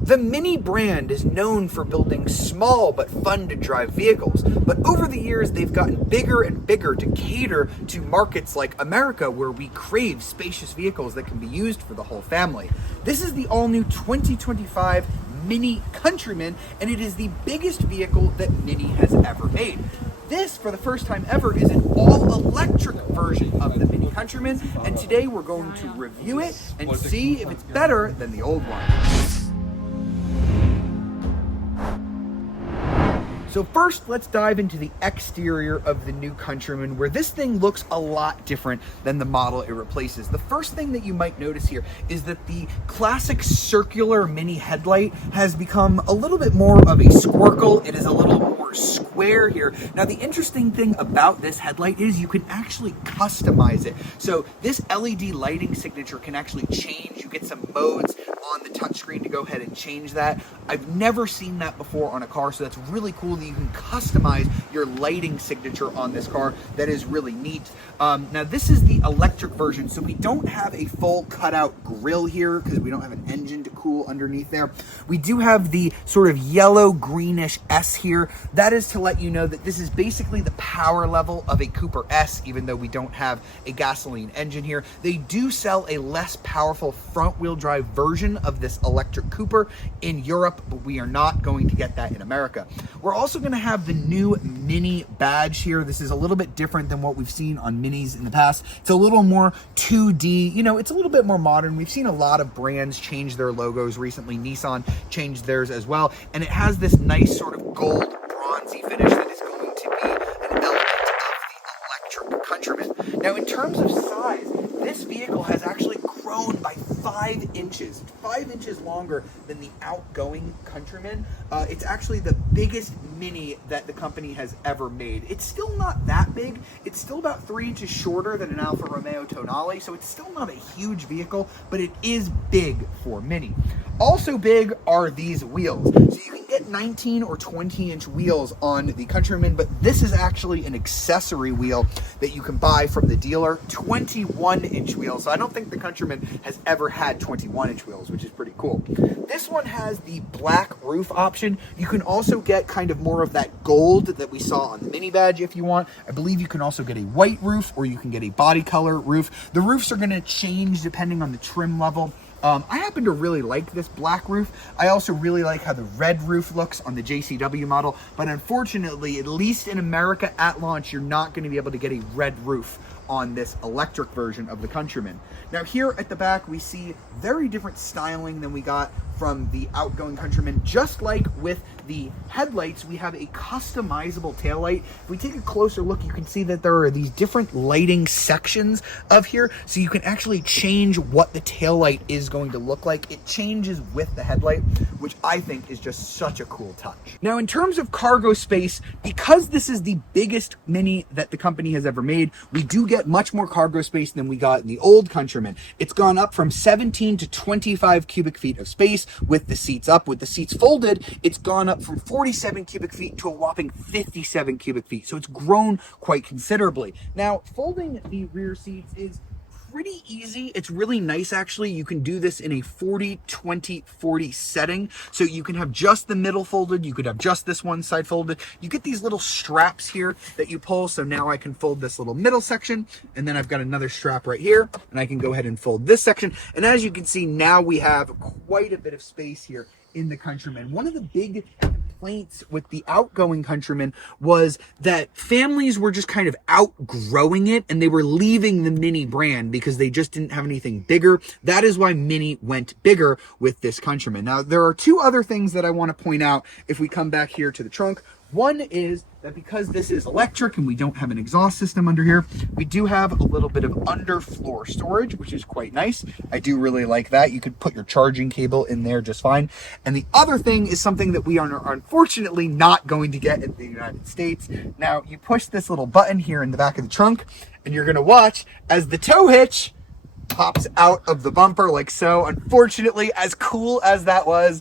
The Mini brand is known for building small but fun to drive vehicles, but over the years they've gotten bigger and bigger to cater to markets like America, where we crave spacious vehicles that can be used for the whole family. This is the all-new 2025 Mini Countryman, and it is the biggest vehicle that Mini has ever made. This, for the first time ever, is an all-electric version of the Mini Countryman, and today we're going to review it and see if it's better than the old one. So first, let's dive into the exterior of the new Countryman, where this thing looks a lot different than the model it replaces. The first thing that you might notice here is that the classic circular Mini headlight has become a little bit more of a squircle. It is a little more square here. Now, the interesting thing about this headlight is you can actually customize it. So this LED lighting signature can actually change. You get some modes on the touchscreen to go ahead and change that. I've never seen that before on a car, so that's really cool that you can customize your lighting signature on this car. That is really neat. Now, this is the electric version, so we don't have a full cutout grille here because we don't have an engine to cool underneath there. We do have the sort of yellow greenish S here. That is to let you know that this is basically the power level of a Cooper S, even though we don't have a gasoline engine here. They do sell a less powerful front wheel drive version of this electric Cooper in Europe, but we are not going to get that in America. We're also going to have the new Mini badge here. This is a little bit different than what we've seen on Minis in the past. It's a little more 2D, it's a little bit more modern. We've seen a lot of brands change their logos recently. Nissan changed theirs as well, and it has this nice sort of gold bronzy finish that is going to be an element of the electric Countryman. Now, in terms of size, this vehicle has actually grown by 5 inches, 5 inches longer than the outgoing Countryman. It's actually the biggest Mini that the company has ever made. It's still not that big. It's still about 3 inches shorter than an Alfa Romeo Tonale, so it's still not a huge vehicle, but it is big for Mini. Also big are these wheels. So you can get 19 or 20 inch wheels on the Countryman, but this is actually an accessory wheel that you can buy from the dealer, 21 inch wheels. So I don't think the Countryman has ever had 21 inch wheels, which is pretty cool. This one has the black roof option. You can also get kind of more of that gold that we saw on the Mini badge if you want. I believe you can also get a white roof, or you can get a body color roof. The roofs are going to change depending on the trim level. I happen to really like this black roof. I also really like how the red roof looks on the JCW model, but unfortunately, at least in America at launch, you're not going to be able to get a red roof on this electric version of the Countryman. Now, here at the back, we see very different styling than we got from the outgoing Countryman. Just like with the headlights, we have a customizable taillight. If we take a closer look, you can see that there are these different lighting sections of here, so you can actually change what the taillight is going to look like. It changes with the headlight, which I think is just such a cool touch. Now, in terms of cargo space, because this is the biggest Mini that the company has ever made, we do get much more cargo space than we got in the old Countryman. It's gone up from 17 to 25 cubic feet of space with the seats up. With the seats folded, it's gone up from 47 cubic feet to a whopping 57 cubic feet. So it's grown quite considerably. Now, folding the rear seats is pretty easy. It's really nice, actually. You can do this in a 40-20-40 setting. So you can have just the middle folded. You could have just this one side folded. You get these little straps here that you pull. So now I can fold this little middle section, and then I've got another strap right here, and I can go ahead and fold this section. And as you can see, now we have quite a bit of space here in the Countryman. One of the big complaints with the outgoing Countryman was that families were just kind of outgrowing it, and they were leaving the Mini brand because they just didn't have anything bigger. That is why Mini went bigger with this Countryman. Now, there are two other things that I want to point out if we come back here to the trunk. One is that because this is electric and we don't have an exhaust system under here, we do have a little bit of underfloor storage, which is quite nice. I do really like that. You could put your charging cable in there just fine. And the other thing is something that we are unfortunately not going to get in the United States. Now, you push this little button here in the back of the trunk, and you're going to watch as the tow hitch pops out of the bumper like so. Unfortunately, as cool as that was,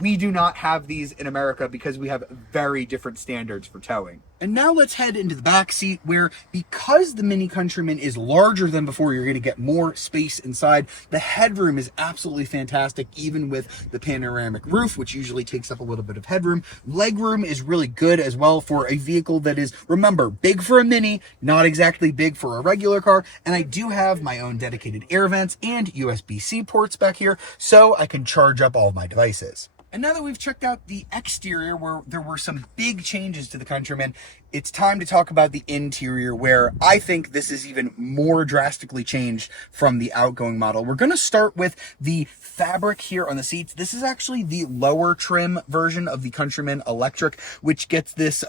we do not have these in America because we have very different standards for towing. And now let's head into the back seat where, because the Mini Countryman is larger than before, you're going to get more space inside. The headroom is absolutely fantastic, even with the panoramic roof, which usually takes up a little bit of headroom. Legroom is really good as well for a vehicle that is, remember, big for a Mini, not exactly big for a regular car. And I do have my own dedicated air vents and USB-C ports back here, so I can charge up all of my devices. And now that we've checked out the exterior, where there were some big changes to the Countryman, it's time to talk about the interior, where I think this is even more drastically changed from the outgoing model. We're going to start with the fabric here on the seats. This is actually the lower trim version of the Countryman Electric, which gets this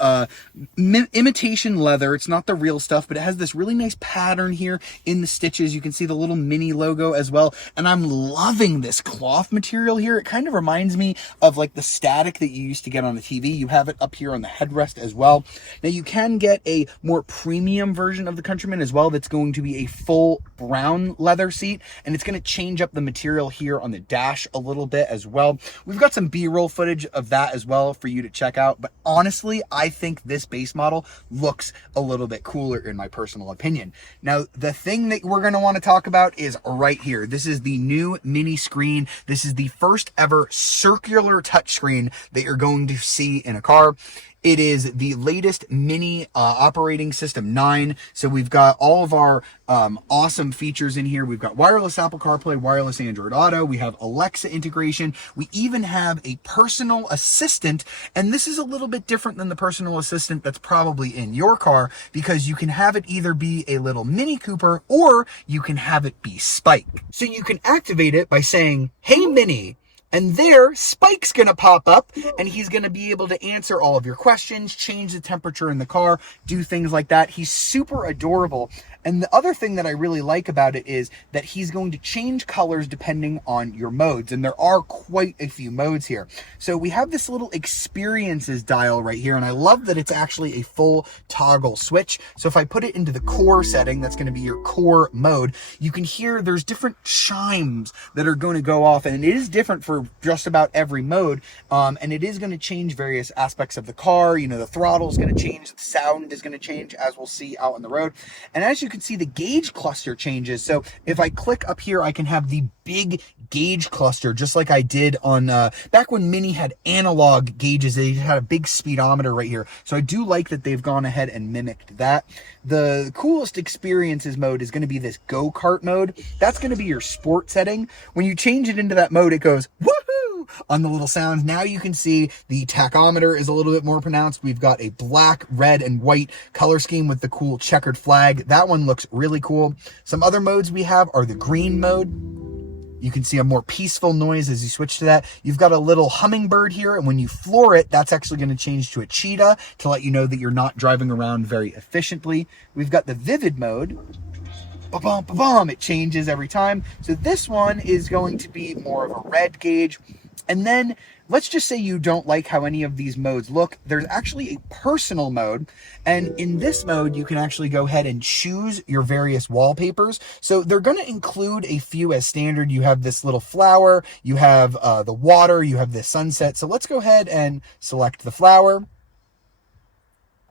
imitation leather. It's not the real stuff, but it has this really nice pattern here in the stitches. You can see the little Mini logo as well. And I'm loving this cloth material here. It kind of reminds me of like the static that you used to get on the TV. You have it up here on the headrest as well. Now you can get a more premium version of the Countryman as well that's going to be a full brown leather seat, and it's going to change up the material here on the dash a little bit as well. We've got some B-roll footage of that as well for you to check out, but honestly, I think this base model looks a little bit cooler in my personal opinion. Now, the thing that we're going to want to talk about is right here. This is the new Mini screen. This is the first ever circular touchscreen that you're going to see in a car. It is the latest Mini operating system 9. So we've got all of our awesome features in here. We've got wireless Apple CarPlay, wireless Android Auto. We have Alexa integration. We even have a personal assistant. And this is a little bit different than the personal assistant that's probably in your car, because you can have it either be a little Mini Cooper or you can have it be Spike. So you can activate it by saying, "Hey Mini," and there, Spike's going to pop up, and he's going to be able to answer all of your questions, change the temperature in the car, do things like that. He's super adorable. And the other thing that I really like about it is that he's going to change colors depending on your modes. And there are quite a few modes here. So we have this little experiences dial right here. And I love that it's actually a full toggle switch. So if I put it into the core setting, that's going to be your core mode, you can hear there's different chimes that are going to go off. And it is different for just about every mode. And it is going to change various aspects of the car. You know, the throttle is going to change. The sound is going to change, as we'll see out on the road. And as you can see, the gauge cluster changes. So if I click up here, I can have the big gauge cluster, just like I did on back when Mini had analog gauges. They had a big speedometer right here. So I do like that they've gone ahead and mimicked that. The coolest experiences mode is going to be this go-kart mode. That's going to be your sport setting. When you change it into that mode, it goes woohoo on the little sounds. Now you can see the tachometer is a little bit more pronounced. We've got a black, red, and white color scheme with the cool checkered flag. That one looks really cool. Some other modes we have are the green mode. You can see a more peaceful noise as you switch to that. You've got a little hummingbird here, and when you floor it, that's actually going to change to a cheetah to let you know that you're not driving around very efficiently. We've got the vivid mode. Ba-bum, ba-bum, it changes every time. So this one is going to be more of a red gauge. And then let's just say you don't like how any of these modes look. There's actually a personal mode. And in this mode, you can actually go ahead and choose your various wallpapers. So they're going to include a few as standard. You have this little flower, you have the water, you have this sunset. So let's go ahead and select the flower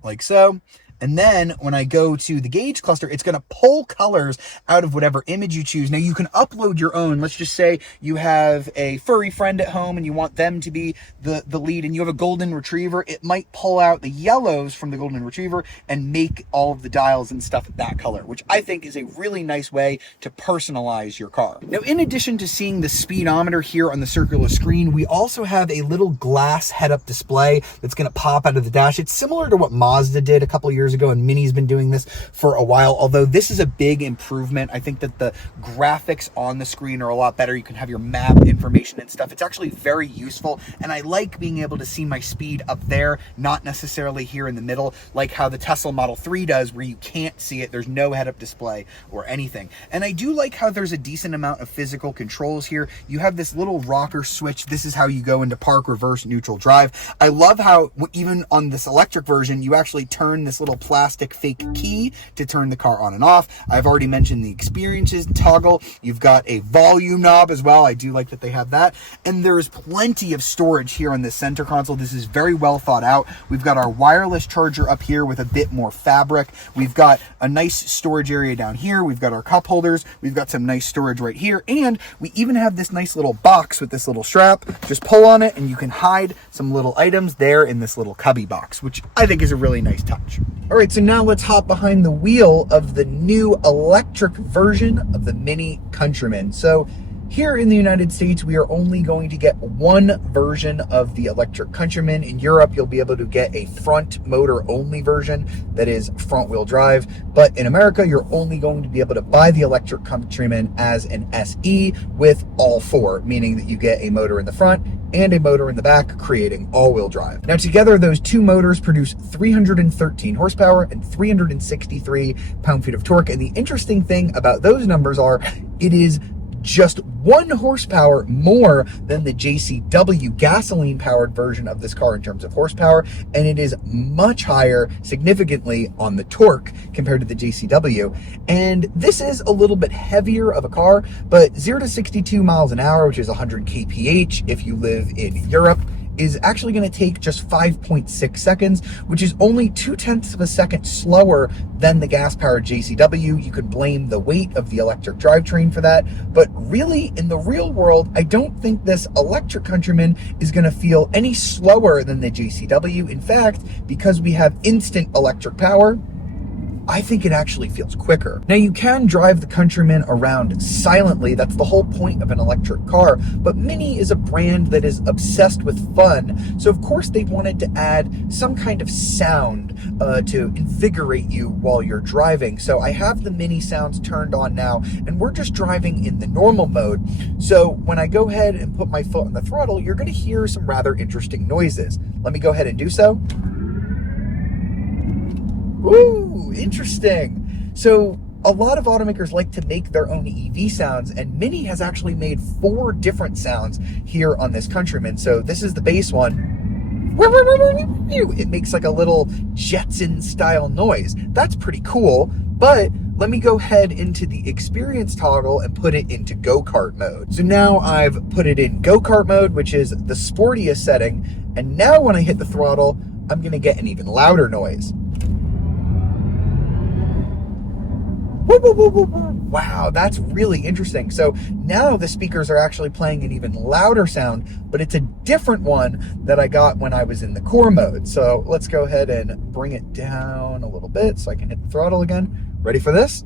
like so. And then when I go to the gauge cluster, it's going to pull colors out of whatever image you choose. Now you can upload your own. Let's just say you have a furry friend at home and you want them to be the lead, and you have a golden retriever. It might pull out the yellows from the golden retriever and make all of the dials and stuff that color, which I think is a really nice way to personalize your car. Now, in addition to seeing the speedometer here on the circular screen, we also have a little glass head-up display that's going to pop out of the dash. It's similar to what Mazda did a couple years ago, and Mini's been doing this for a while, although this is a big improvement. I think that the graphics on the screen are a lot better. You can have your map information and stuff. It's actually very useful, and I like being able to see my speed up there, not necessarily here in the middle, like how the Tesla Model 3 does, where you can't see it. There's no head-up display or anything. And I do like how there's a decent amount of physical controls here. You have this little rocker switch. This is how you go into park, reverse, neutral, drive. I love how even on this electric version, you actually turn this little little plastic fake key to turn the car on and off. I've already mentioned the experiences toggle. You've got a volume knob as well. I do like that they have that. And there's plenty of storage here on this center console. This is very well thought out. We've got our wireless charger up here with a bit more fabric. We've got a nice storage area down here. We've got our cup holders. We've got some nice storage right here. And we even have this nice little box with this little strap. Just pull on it and you can hide some little items there in this little cubby box, which I think is a really nice touch. All right, so now let's hop behind the wheel of the new electric version of the Mini Countryman. So here in the United States, we are only going to get one version of the electric Countryman. In Europe, you'll be able to get a front motor only version that is front wheel drive. But in America, you're only going to be able to buy the electric Countryman as an SE with all four, meaning that you get a motor in the front and a motor in the back, creating all-wheel drive. Now together, those two motors produce 313 horsepower and 363 pound-feet of torque. And the interesting thing about those numbers are, it is just 1 horsepower more than the JCW gasoline-powered version of this car in terms of horsepower, and it is much higher, significantly, on the torque compared to the JCW. And this is a little bit heavier of a car, but 0 to 62 miles an hour, which is 100 kph if you live in Europe, is actually going to take just 5.6 seconds, which is only 0.2 of a second slower than the gas-powered JCW. You could blame the weight of the electric drivetrain for that, but really, in the real world, I don't think this electric Countryman is going to feel any slower than the JCW. In fact, because we have instant electric power, I think it actually feels quicker. Now, you can drive the Countryman around silently. That's the whole point of an electric car. But Mini is a brand that is obsessed with fun. So, of course, they wanted to add some kind of sound to invigorate you while you're driving. So I have the Mini sounds turned on now, and we're just driving in the normal mode. So when I go ahead and put my foot on the throttle, you're going to hear some rather interesting noises. Let me go ahead and do so. Ooh, interesting. So a lot of automakers like to make their own EV sounds, and Mini has actually made 4 different sounds here on this Countryman. So this is the bass one. It makes like a little Jetson style noise. That's pretty cool, but let me go ahead into the experience toggle and put it into go-kart mode. So now I've put it in go-kart mode, which is the sportiest setting, and now when I hit the throttle, I'm gonna get an even louder noise. Wow, that's really interesting. So now the speakers are actually playing an even louder sound, but it's a different one that I got when I was in the core mode. So let's go ahead and bring it down a little bit so I can hit the throttle again. Ready for this?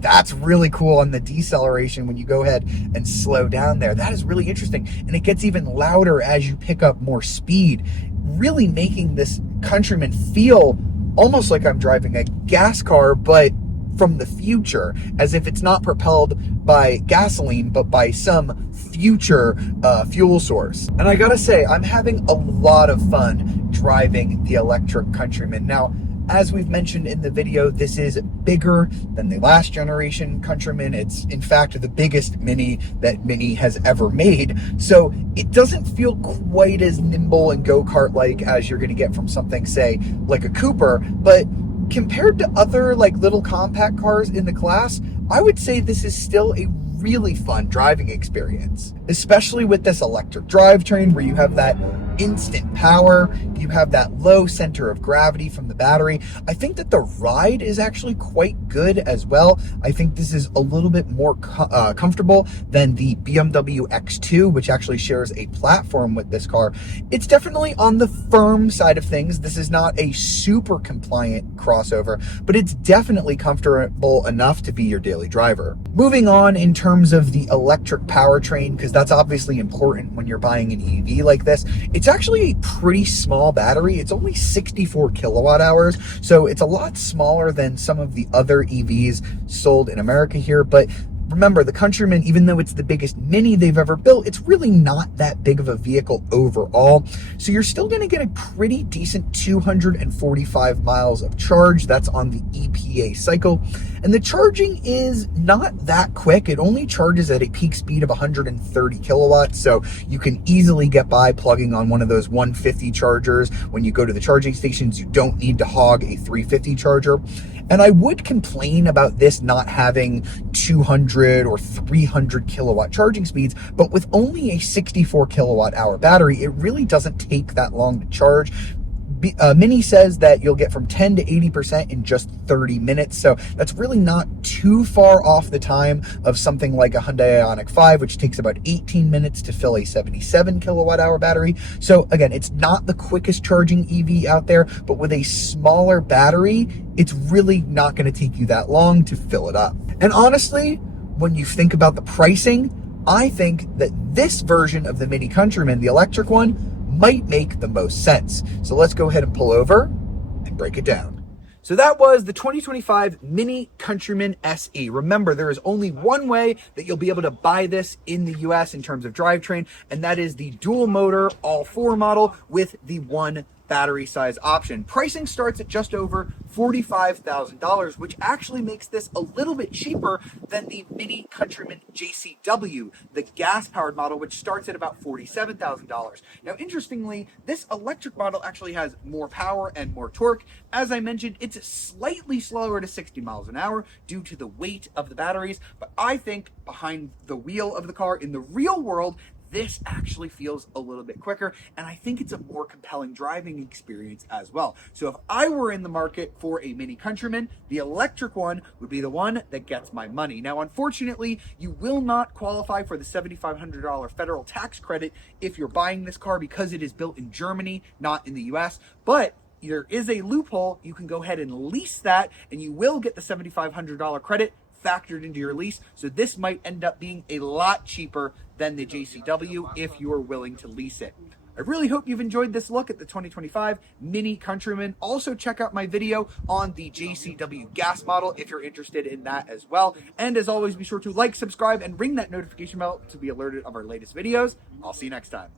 That's really cool on the deceleration when you go ahead and slow down there. That is really interesting. And it gets even louder as you pick up more speed, really making this Countryman feel almost like I'm driving a gas car, but from the future, as if it's not propelled by gasoline, but by some future fuel source. And I gotta say, I'm having a lot of fun driving the electric Countryman. Now, as we've mentioned in the video, this is bigger than the last generation Countryman. It's, in fact, the biggest Mini that Mini has ever made. So it doesn't feel quite as nimble and go-kart-like as you're going to get from something, say, like a Cooper. But compared to other, like, little compact cars in the class, I would say this is still a really fun driving experience, especially with this electric drivetrain where you have that instant power, you have that low center of gravity from the battery. I think that the ride is actually quite good as well. I think this is a little bit more comfortable than the BMW X2, which actually shares a platform with this car. It's definitely on the firm side of things. This is not a super compliant crossover, but it's definitely comfortable enough to be your daily driver. Moving on in terms of the electric powertrain, because that's obviously important when you're buying an EV like this, it's actually a pretty small battery. It's only 64 kilowatt hours, so it's a lot smaller than some of the other EVs sold in America here, but remember, the Countryman, even though it's the biggest Mini they've ever built, it's really not that big of a vehicle overall. So you're still going to get a pretty decent 245 miles of charge. That's on the EPA cycle. And the charging is not that quick. It only charges at a peak speed of 130 kilowatts. So you can easily get by plugging on one of those 150 chargers. When you go to the charging stations, you don't need to hog a 350 charger. And I would complain about this not having 200 or 300 kilowatt charging speeds, but with only a 64 kilowatt hour battery, it really doesn't take that long to charge. Mini says that you'll get from 10 to 80% in just 30 minutes. So that's really not too far off the time of something like a Hyundai Ioniq 5, which takes about 18 minutes to fill a 77 kilowatt hour battery. So again, it's not the quickest charging EV out there, but with a smaller battery, it's really not going to take you that long to fill it up. And honestly, when you think about the pricing, I think that this version of the Mini Countryman, the electric one, might make the most sense. So let's go ahead and pull over and break it down. So that was the 2025 Mini Countryman SE. Remember, there is only one way that you'll be able to buy this in the US in terms of drivetrain, and that is the dual motor ALL4 model with the one battery size option. Pricing starts at just over $45,000, which actually makes this a little bit cheaper than the Mini Countryman JCW, the gas-powered model, which starts at about $47,000. Now, interestingly, this electric model actually has more power and more torque. As I mentioned, it's slightly slower to 60 miles an hour due to the weight of the batteries, but I think behind the wheel of the car in the real world, this actually feels a little bit quicker, and I think it's a more compelling driving experience as well. So if I were in the market for a Mini Countryman, the electric one would be the one that gets my money. Now, unfortunately, you will not qualify for the $7,500 federal tax credit if you're buying this car because it is built in Germany, not in the US, but there is a loophole. You can go ahead and lease that, and you will get the $7,500 credit factored into your lease. So this might end up being a lot cheaper than the JCW if you are willing to lease it. I really hope you've enjoyed this look at the 2025 Mini Countryman. Also check out my video on the JCW gas model if you're interested in that as well. And as always, be sure to like, subscribe, and ring that notification bell to be alerted of our latest videos. I'll see you next time.